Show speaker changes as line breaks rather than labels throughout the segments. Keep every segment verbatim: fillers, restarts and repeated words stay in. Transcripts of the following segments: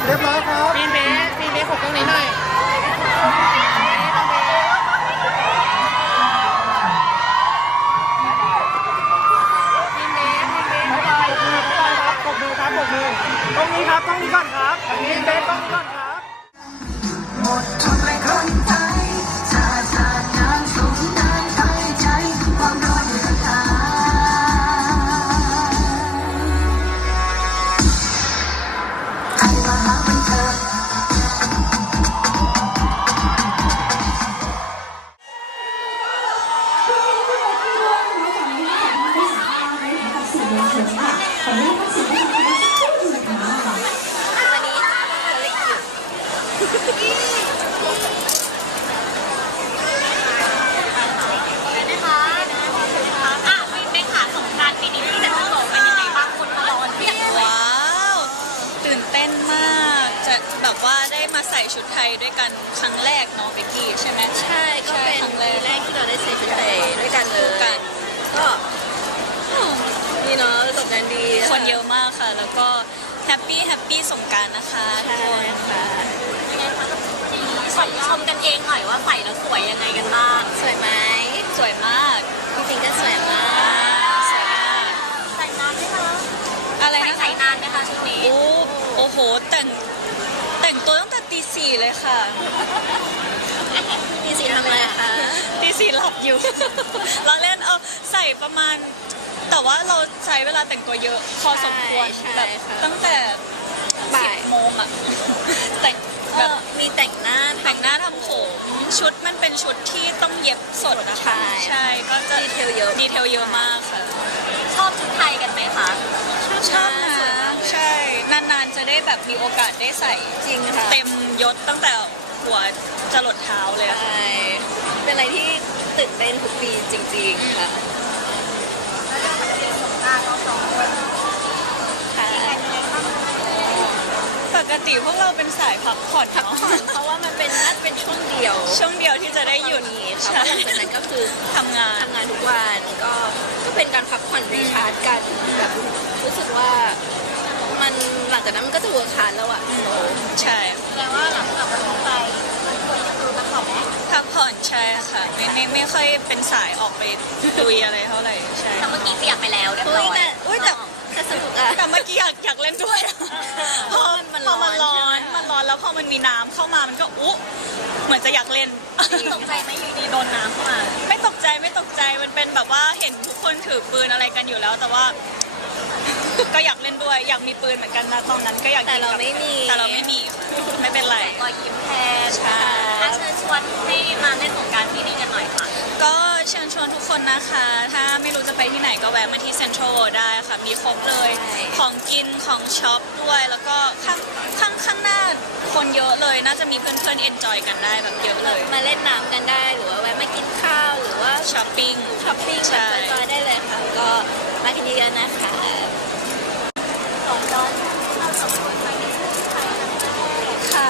เรียบร้อยครับ
ปีนเบสปีนเบสขบตรงนี้หน่อยปีนเบสปีนเบสบ๊ายบายมือบ๊ายบายครับปรบมือครับปรบมือตรงนี้ครับตรงนี้ก่อนครับปีนเบสตรงนี้ก่อนครับ
หมดทุนเลยคนไทยชาชาติงานสูงนานไทยใจความร้อนเดือดตาใครมาหาเป็นเธอ
แบบว่าได้มาใส่ชุดไทยด้วยกันครั้งแรกเนาะเบกกี้ใช่ไหม
ใช่ก็เป็นครั้งแรกที่เราได้ใส่ชุดไทยด้วยกันเลย
กัน
ก็นี่เนาะประสบการณ์ดี
คนเยอะมากค่ะแล้วก็แฮปปี้แฮปปี้สงกรานต์นะคะทุกคน
ค่ะ
ยังไงคะใส่ชมกันเองหน่อยว่าใส่แล้วสวยยังไงกันบ้าง
สวยไหม
สวยมาก
จริงๆก็สวยมาก
สวยมาก
ใส่นานไหมคะ
อะไรนะ
ใส่นานไหมคะชุดนี้
โอ้โอ้โหแต่งแต่งตัวตั้งแต่ตีสี่เลยค่ะ
ตีสี่ทำอะไรคะ
ตีสี่หลับอยู่ เราเล่นเอาใส่ประมาณแต่ว่าเราใช้เวลาแต่งตัวเยอะพอสมควรแบบตั้งแต่
บ่าย
โมงอะแต่งแบบ
มีแต่งหน้า
แต่งหน้าทำผมชุดมันเป็นชุดที่ต้องเย็บสดนะคะใช่ก็จะ
ดีเทลเยอะ
ดีเทลเยอะมากค่ะ
ชอบชุดไทยกันไหมคะ
ชอบนะใช่นานๆจะได้แบบมีโอกาสได้ใส่
จริงค่ะ
เต็มยศตั้งแต่หัวจรดเท้าเลย
ใช่เป็นอะไรที่ตื่นเต้นทุกปีจริงๆค่ะ
ปกติพวกเราเป็นสายพักผ่อน
พักผ่อนเพราะว่ามันเป็นน่าเป็นช่วงเดียว
ช่วงเดียวที่จะได้หยุด
นี้ค่ะหลังจากนั้นก็คือ
ทำงาน
ทำงานทุกวันก็ก็เป็นการพักผ่อนรีชาร์จกันแบบรู้สึกว่ามันหลังจากนั้นมันก็จะเวิร์คฮาร์ดแล้วอ่ะ
ใช่
แปลว่าหลังจากวันนี้ไปควรจะคือพักผ่อนไหม
พักผ่อนใช่ค่ะไม่ไม่ไม่ค่อยเป็นสายออกไปดุยอะไรเท่าไหร่ใช่
แต่เมื่อกี้เปียกไปแล้วเรียบร้อย
อุ้ยแต่
แต่สนุกอะ
แต่เมื่อกี้อยากอยากเล่นด้วยพอมันร้อนมันร้อนแล้วพอมันมีน้ำเข้ามามันก็อุ๊เหมือนจะอยากเล่น
ตกใจไหมอยู่ดีโดนน้ำเข้ามา
ไม่ตกใจไม่ตกใจมันเป็นแบบว่าเห็นทุกคนถือปืนอะไรกันอยู่แล้วแต่ว่าก็อยากเล่นด้วยอยากมีปืนเหมือนกันนะตอนนั้นก็อยาก
แต่เราไม่มี
แต่เราไม่มีไม่เป็นไร
ก็ยิ้มแทน
ใช่
เชิญชวนให้มาเล่นสงกรานต์ที่นี่กันหน่อยค่ะ
ก็เชิญชวนทุกคนนะคะถ้าไม่รู้จะไปที่ไหนก็แวะมาที่เซ็นทรัลได้ค่ะมีครบเลยของกินของช็อปด้วยแล้วก็ข้างข้างข้างหน้าคนเยอะเลยน่าจะมีเพื่อนๆเอนจอยกันได้แบบเยอะเลย
มาเล่นน้ำกันได้หรือว่าแวะมากินข้าวหรือว่า
ช้อปปิ้ง
ช้อปปิ้งแบบจอยได้เลยค่ะก็มาที่นี่กันนะคะ
ค่ะ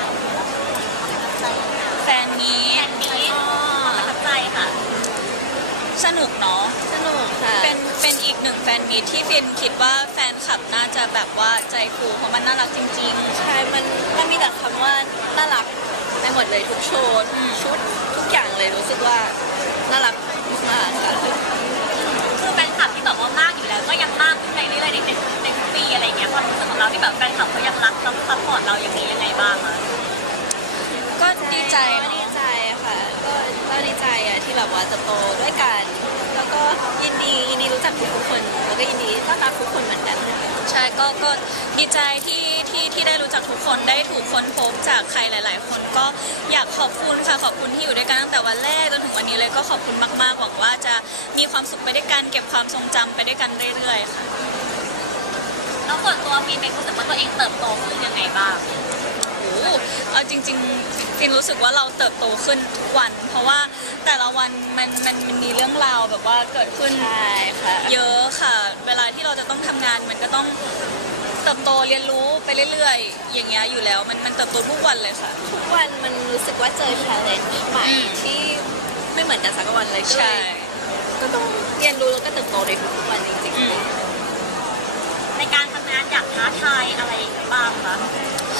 แฟนนี้
แฟนนี้ประทับใจค่ะ
สนุกเนาะ
สนุกค่ะ
เป็นเป็นอีกหนึ่งแฟนมีตที่ฟินคิดว่าแฟนคลับน่าจะแบบว่าใจฟูเพราะมันน่ารักจริง
ๆใช่มันมันมีแต่คำว่าน่ารักไปหมดเลยทุกโชว์ชุดทุกอย่างเลยรู้สึกว่าน่ารักมากค่ะคือแฟนคลับที่แบบว่ามากอยู่แล้วก็ยังมากขึ้นไปเรื่อยๆในในทุกปีอะไรอย่างเงี้ยความรู้สึกของเราที่แบบแฟนคลับเขายังรักซัพพอร์ตเราอย่างนี้ยังไงบ้างคะ
ก็ดีใจ
ก็ดีใจค่ะก็ก็ดีใจอ่ะที่แบบว่าจะโตด้วยกันแล้วก็ยินดียินดีรู้จักทุกคนแล้วก็ยินดีต้อนรับทุกคนเหมือนกัน
ใช่ก็ก็ดีใจที่ที่ที่ได้รู้จักทุกคนได้ถูกค้นพบจากใครหลายๆคนก็อยากขอบคุณค่ะขอบคุณที่อยู่ด้วยกันตั้งแต่วันแรกจนถึงวันนี้เลยก็ขอบคุณมากๆหวังว่าจะมีความสุขไปด้วยกันเก็บความทรงจำไปด้วยกันเรื่อยๆค่ะ
แล้วส่วนตัวฟินเป็นรู้สึกว่าตัวเองเติบโตขึ้นยังไงบ้าง
โอ้เอาจริงๆฟินรู้สึกว่าเราเติบโตขึ้นทุกวันเพราะว่าแต่ละวันมันมันมันมีเรื่องราวแบบว่าเกิดขึ้น
ใช่ค่ะ
เยอะค่ะเวลาที่เราจะต้องทำงานมันก็ต้องเติบโตเรียนรู้ไปเรื่อยๆอย่างเงี้ยอยู่แล้วมันมันเติบโตทุกวันเลยค่ะ
ทุกวันมันรู้สึกว่าเจอ challenge ใหม่ที่ไม่เหมือนกันสักวันเลย
ใช่
ก็ต้องเรียนรู้แล้วก็เติบโตในทุกวันจริงๆในการทำงานอยากท้าทายอะไรบ้างคะ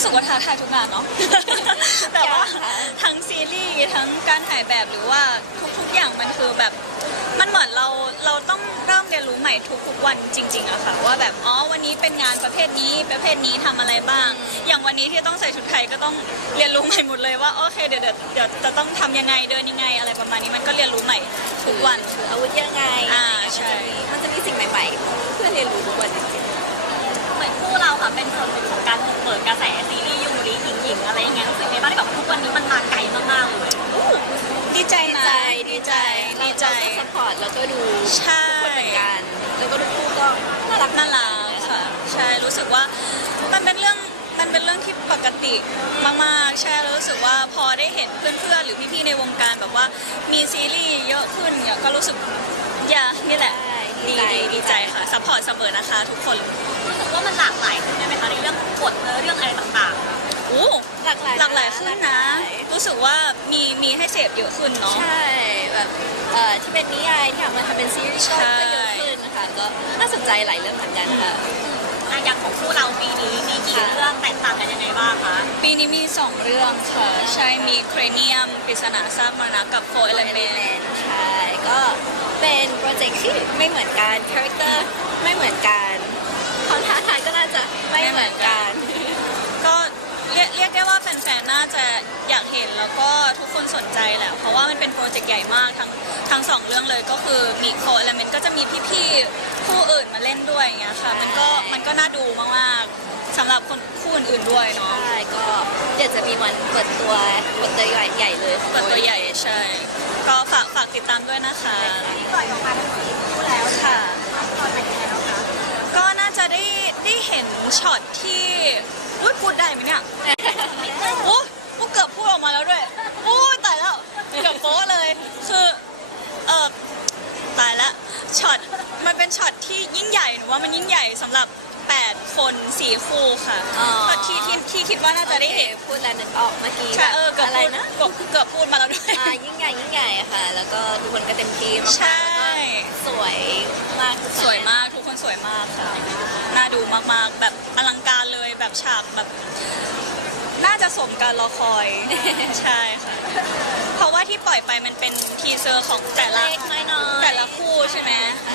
รู้สึกว่าท้าทายทุกงานเนาะ แต่ว่าทั้งซีรีส์ทั้งการถ่ายแบบหรือว่าทุกๆอย่างมันคือแบบมันเหมือนเราเราต้องเริ่มเรียนรู้ใหม่ทุกๆวันจริงๆอะค่ะว่าแบบอ๋อวันนี้เป็นงานประเภทนี้ประเภทนี้ทำอะไรบ้าง อย่างวันนี้ที่ต้องใส่ชุดไทยก็ต้องเรียนรู้ใหม่หมดเลยว่าโอเคเดี๋ยวเดี๋ยวเดี๋ยวจะต้องทำยังไงเดินยังไงอะไรประมาณนี้มันก็เรียนรู้ใหม่ทุกวัน
ถืออาวุธยังไง
อ่า
อะไร
ใช่
เงี้ยมันจะมีมันจะมีสิ่งใหม่ๆเพื่อเรียนรู้ทุกวันจริง
เหมือนคู่เราค่ะเป็นส่วนหนึ่งของการเปิดกระแสซีรีส์ยูริหญิงหญิงๆอะไรอย่างเงี้ยรู้สึกไงบ้างที่แบบทุกวันนี้มันมาไกลมากๆเลย
ดีใจ
ๆดี
นะ
ใจดีใจ
ดีใจ
สปอร์ตแล้วก็ดู
ใช่
ทุกคนเหมือนกันแล้วก็ทุกคู่ก็น่ารัก
น่ารักค่ะใช่รู้สึกว่ามันเป็นเรื่องมันเป็นเรื่องที่ปกติมากๆใช่แล้วรู้สึกว่าพอได้เห็นเพื่อนๆหรือพี่ๆในวงการแบบว่ามีซีรีส์เยอะขึ้นเนี่ยก็รู้สึกอย่านี่แหละดีดีดีใจค่ะซัพพอร์ตเสมอนะคะทุกคน
รู้สึกว่ามันหลากหลายขึ้นได้ไหมคะในเรื่องบทเนื้อเรื่องอะไรต่าง
โอ้
หลากหลาย
หลากหลายขึ้นนะ รู้สึกว่ามีมีให้เสพเยอะขึ้นเนาะ
ใช่แบบเอ่อที่เป็นนิยายที่เอามาทำเป็นซีรีส์
ใช่
ก็เยอะขึ้นนะคะก็น่าสนใจหลายเรื่องเหมือนกันค่ะ
ๆอ่ะอย่างของคู่เราปีนี้มีกี่
ค่ะ
เรื่องแตกต่างกันยังไงบ้างคะ
ปีนี้มีสองเรื่องค่ะ ใช่มีเครเนียมปริศนาซากมรณะกับโฟเอลเมน
ใช่ก็เป็นโปรเจกต์ที่ไม่เหมือนกันคาแรคเตอร์ไม่เหมือนกันความท้าทายก็น่าจะไม่เหมือนกัน
ก็เรียกเรียกได้ว่าแฟนๆ น่าจะอยากเห็นแล้วก็ทุกคนสนใจแหละ เพราะว่ามันเป็นโปรเจกต์ใหญ่มากทั้งทั้งสองเรื่องเลยก็คือมีโฟเอลเมนก็จะมีพี่ๆ คู่อื่นมาเล่นด้วยอย่างเงี้ยค่ะ มันก็มันก็น่าดูมากๆสำหรับคนคู่อื่นๆด้วยเนาะ
ใช่ก็เดี๋ยวจะมีวันเปิดตัวเปิดตัวใหญ่ใหญ่เลยของ
เปิดตัวใหญ่ใช่ ก็ฝากฝากติดตามด้วยนะคะ
ปล่อยออกมาทั้งสี่คู่แล้ว
ค่ะ
ตอนไหนแล้วคะ
ก็น่าจะได้ได้เห็นช็อตที่อุ้ยพูดได้ไหมเนี่ยโอ้กูเกือบพูดออกมาแล้วด้วยโอ้ยตายแล้วเกือบโป๊ะเลย คือเออตายละช็อตมันเป็นช็อตที่ยิ่งใหญ่หนูว่ามันยิ่งใหญ่สำหรับแปดคนสี่คู่ค่ะ
อ๋อ
ก็ที่ที่ที่คิดว่าน่าจะได้เห็น
โอคพูดแล้วนึกออกเมื่อกี้
ใช่เออเกือบ
อะไร
พูด
นะ
เกือบเกือบพูดมาแล้วด้วย
อ่ายิ่งใหญ่ยิ่งใหญ่อะค่ะ แล้วก็ทุกคนก็เต็มที่มากๆ
ใช่
สวยมากทุกคน
สวยมากทุกคนสวยมากค่ะ น่าดูมากๆ แบบอลังการเลยแบบฉากแบบ น่าจะสมการรอคอย ใช่ค่ะ เพราะว่าที่ปล่อยไปมันเป็นทีเซอร์ของแต่ละ
เล็กๆน้อยๆ
แต่ละคู่ใช่ไหม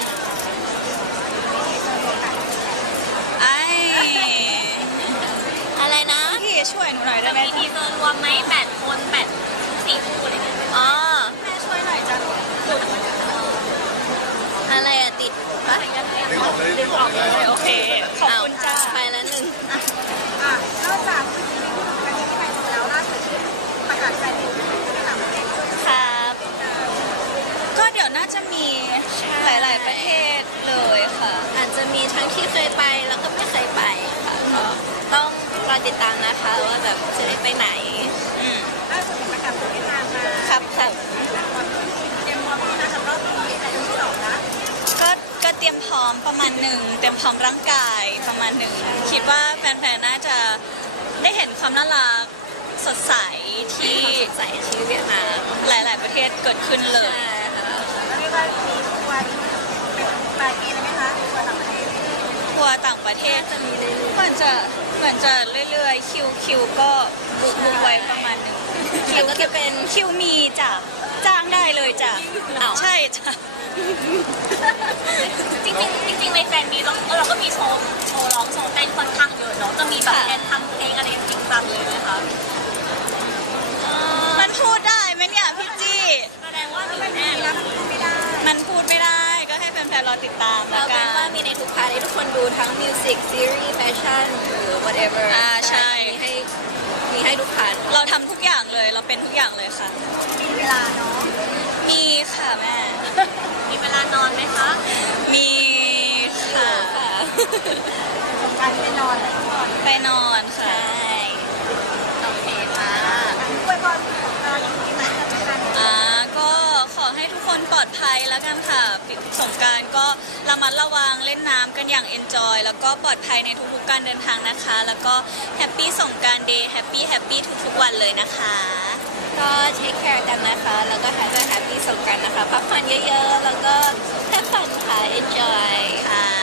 ไอ้
อะไรนะ
พี่ช่วยหนูหน่อยได้
จะ
ไหม
มีทีเซอร์รวมไหมแปดคนแปดสี่คู่อะไรอย่างเงี้ย
อ๋อ
แม่ช่วยหน่อยจ้ะ
อะไรอะติดปะ
ดึงออกเลย
โอเค ขอบคุณจ้า
ไปแล้วหนึ่ง
อ่ะนอกจากวันนี้ที่ไปดูแล้วล่าสุดที่ประกาศแฟนมิตติ้งที่ต่างประเทศด้วย
ครับ ก็เดี๋ยวน่าจะมีหลาย ๆ ประเทศเลยค่ะ
อาจจะมีทั้งที่เคยไปแล้วก็ไม่เคยไปค่ะก็ต้องรอติดตามนะคะว่าแบบจะได้ไปไหน
อืม
ล่าสุดประกาศตัวเวียดนามมา
ครับครับ
เตรียมพร้อมที่จะรอบนี้แต่ที่สองนะ
ก็ก็เตรียมพร้อมประมาณหนึ่งเตรียมพร้อมร่างกายประมาณหนึ่งคิดว่าแฟนๆ น่าจะได้เห็นความน่ารักสดใสที่
ใส่ชื่อเวียดนาม
หลาย ๆ ประเทศเกิดขึ้นเลย
ใช่ค่ะ
แล้วนี่ก็มีทัวร์เป็นปลายปีเลยไหมคะทัวร์ต่างประเทศ
ทัวร์ต่างประเทศ
จะมีเลย
เหมือนจะเหมือนจะเรื่อย ๆ คิวคิวก็บุกบุกไว้ประมาณหนึ่ง
แล้วก็จะเป็น
คิวมีจ้ะจ้างได้เลยจ้ะ
อ้าว
ใช่จ้ะ
จริงๆจริงๆในแฟนมีเราเราก็มีโชว์โชว์ร้องโชว์เต้นค่อนข้างเยอะเนาะจะมีแบบแอนทำเพลงอะไรจริงจังเลยไหมคะ
มันพูดได้ไหมเนี่ยพี่จี้
แสดงว่ามีแน่แล้วมันไม่ได้
มันพูดไม่ได้ก็ให้แฟนๆรอติดตาม
เรา
แล้วกั
เป็นว่าน มีในทุกพาร์ทให้ทุกคนดูทั้งมิวสิกซีรีส์แฟชั่นหรือ whatever
อ่าใช่
มีให้มีให้ทุกพาร์ท
เราทำทุกอย่างเลยเราเป็นทุกอย่างเลยค่ะ
มีเวลาเนาะ
มีค่ะแม่
มีเวลานอนไหมคะ
มีค่ะ
ค่ะ
สงการไปนอนอะไรก่อน
ไปนอนค่ะ
โอเคค่ะอวยพรสงการปีใหม่กันกัน
อ่าก็ขอให้ทุกคนปลอดภัยแล้วกันค่ะปิดสงกรารก็ระมัดระวังเล่นน้ำกันอย่าง enjoy แล้วก็ปลอดภัยในทุกๆการเดินทางนะคะ แล้วก็แฮปปี้สงกรารเดย์แฮปปี้แฮปปี้ทุกๆวันเลยนะคะ
ก็เทคแคร์กันนะคะ แล้วก็แฮปปี้แฮปปี้สงกรานต์นะคะ พักผ่อนเยอะๆ แล้วก็แฮปฟันค่ะ enjoy
ค่ะ